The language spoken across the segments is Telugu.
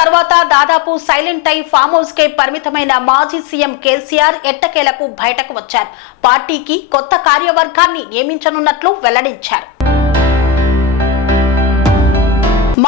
తర్వాత దాదాపు సైలెంట్ అయి ఫామ్ హౌస్ కే పరిమితమైన మాజీ సీఎం కేసీఆర్ ఎట్టకేలకు బయటకు వచ్చారు. పార్టీకి కొత్త కార్యవర్గాన్ని నియమించనున్నట్లు వెల్లడించారు.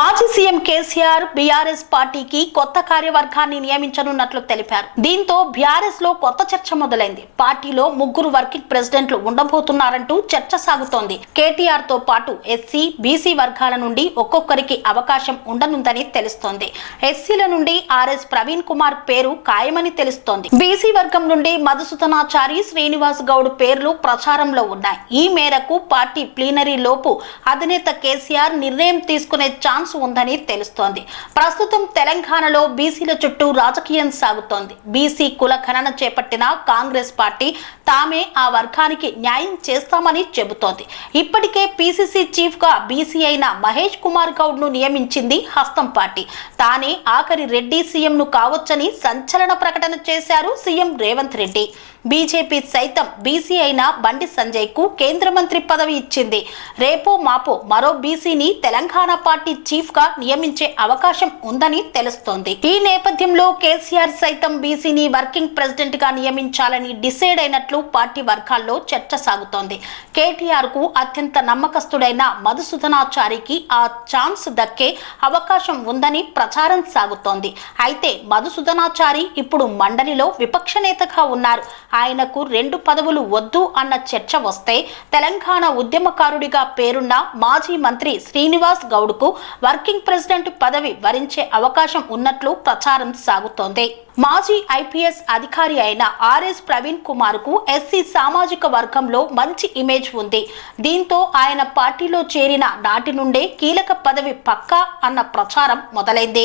మాజీ సీఎం కేసీఆర్ బీఆర్ఎస్ పార్టీకి కొత్త కార్యవర్గాన్ని నియమించనున్నట్లు తెలిపారు. దీంతో బీఆర్ఎస్లో కొత్త చర్చ మొదలైంది. పార్టీలో ముగ్గురు వర్కింగ్ ప్రెసిడెంట్లు ఉండబోతున్నారంటూ చర్చ సాగుతోంది. కేటీఆర్తో పాటు ఎస్సీ బీసీ వర్గాల నుండి ఒక్కొక్కరికి అవకాశం ఉండనుందని తెలుస్తోంది. ఎస్సీల నుండి ఆర్ఎస్ ప్రవీణ్ కుమార్ పేరు ఖాయమని తెలుస్తోంది. బీసీ వర్గం నుండి మధుసూదనాచారి శ్రీనివాస్ గౌడ్ పేర్లు ప్రచారంలో ఉన్నాయి. ఈ మేరకు పార్టీ ప్లీనరీ లోపు అధినేత కేసీఆర్ నిర్ణయం తీసుకునే ఛాన్స్ ఉందని తెలుస్తోంది. ప్రస్తుతం తెలంగాణలో బీసీల చుట్టూ రాజకీయం సాగుతోంది. బీసీ కుల ఖనన చేపట్టిన కాంగ్రెస్ పార్టీ తామే ఆ వర్గానికి న్యాయం చేస్తామని చెబుతోంది. ఇప్పటికే పీసీసీ చీఫ్గా బీసీ అయిన మహేష్ కుమార్ గౌడ్ను నియమించింది హస్తం పార్టీ. తానే ఆఖరి రెడ్డి సీఎం ను కావచ్చని సంచలన ప్రకటన చేశారు సీఎం రేవంత్ రెడ్డి. బీజేపీ సైతం బీసీ అయిన బండి సంజయ్కు కేంద్ర మంత్రి పదవి ఇచ్చింది. రేపో మాపో మరో బీసీని తెలంగాణ పార్టీ చీఫ్గా నియమించే అవకాశం ఉందని తెలుస్తోంది. ఈ నేపథ్యంలో కేసీఆర్ సైతం బీసీని వర్కింగ్ ప్రెసిడెంట్గా నియమించాలని డిసైడ్ అయినట్లు పార్టీ వర్గాల్లో చర్చ సాగుతోంది. కేటీఆర్కు అత్యంత నమ్మకస్తుడైన మధుసూదనాచారికి ఆ ఛాన్స్ దక్కే అవకాశం ఉందని ప్రచారం సాగుతోంది. అయితే మధుసూదనాచారి ఇప్పుడు మండలిలో విపక్ష నేతగా ఉన్నారు. ఆయనకు రెండు పదవులు వద్దు అన్న చర్చ వస్తే తెలంగాణ ఉద్యమకారుడిగా పేరున్న మాజీ మంత్రి శ్రీనివాస్ గౌడ్కు వర్కింగ్ ప్రెసిడెంట్ పదవి వరించే అవకాశం ఉన్నట్లు ప్రచారం సాగుతోంది. మాజీ ఐపీఎస్ అధికారి అయిన ఆర్ఎస్ ప్రవీణ్ కుమార్కు ఎస్సీ సామాజిక వర్గంలో మంచి ఇమేజ్ ఉంది. దీంతో ఆయన పార్టీలో చేరిన నాటి నుండే కీలక పదవి పక్కా అన్న ప్రచారం మొదలైంది.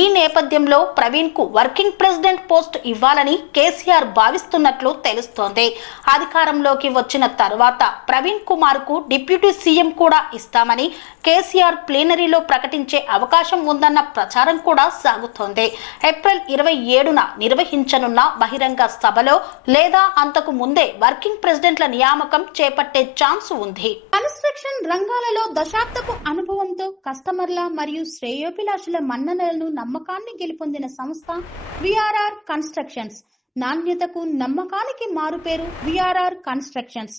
ఈ నేపథ్యంలో ప్రవీణ్కు వర్కింగ్ ప్రెసిడెంట్ పోస్ట్ ఇవ్వాలని కేసీఆర్ భావిస్తున్నట్లు తెలుస్తోంది. అధికారంలోకి వచ్చిన తర్వాత ప్రవీణ్ కుమార్కు డిప్యూటీ సీఎం కూడా ఇస్తామని కేసీఆర్ ప్లీనరీలో ప్రకటించే అవకాశం ఉందన్న ప్రచారం కూడా సాగుతోంది. ఏప్రిల్ ఇరవై ఏడు ఏడున నిర్వహించనున్న బహిరంగ సభలో లేదా అంతకు ముందే వర్కింగ్ ప్రెసిడెంట్ల నియామకం చేపట్టే ఛాన్స్ ఉంది. కన్స్ట్రక్షన్ రంగాలలో దశాబ్దపు అనుభవంతో కస్టమర్ల మరియు శ్రేయోభిలాషుల మన్ననలను నమ్మకాన్ని గెలుపొందిన సంస్థ విఆర్ఆర్ కన్స్ట్రక్షన్స్. నాణ్యతకు నమ్మకానికి మారుపేరు VRR constructions.